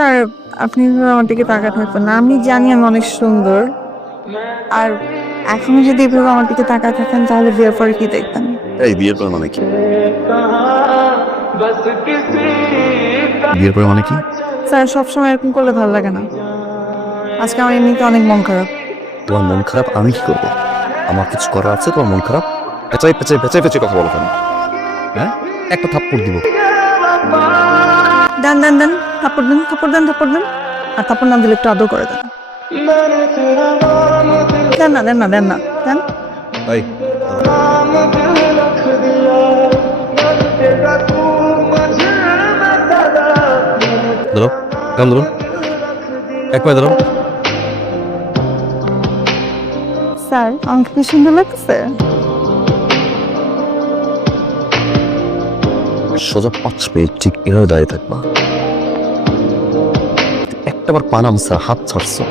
Sir আপনি আমার দিকে তাকাতে থাকবেন না, আমি জানি আমি অনেক সুন্দর। আর এখনো যদি এভাবে আমার দিকে তাকাতে থাকেন তাহলে বিয়ের পরে কি দেখবেন? এই বিয়ের পর মানে কি? বিয়ের পর মানে কি? স্যার সবসময় এরকম করলে ভালো লাগে না। আজকে আমার এমনিতে অনেক মন খারাপ। তোমার মন খারাপ, আমি কি করবো? আমার কিছু করার আছে তোমার মন খারাপ? পেঁচাই পেঁচাই পেঁচাই পেঁচাই কথা বলো কেন? হ্যাঁ, একটা থাপ্পড় দিব। দেন দেন দেন, থাপ্পড় দেন, থাপ্পড় দেন, থাপ্পড় দেন। আর থাপ্পড় না দিলে একটু আদর করে দেন। দেন না দেন না দেন না দেন। এই ধরো, কাম ধরো, এক পায়ে ধরো। স্যার আমাকে কি সুন্দর লাগতেছে? সোজা 5 মিনিট ঠিক এভাবে দাঁড়িয়ে থাকবা। একটাবার পানাম স্যার, হাত ছাড়ছো।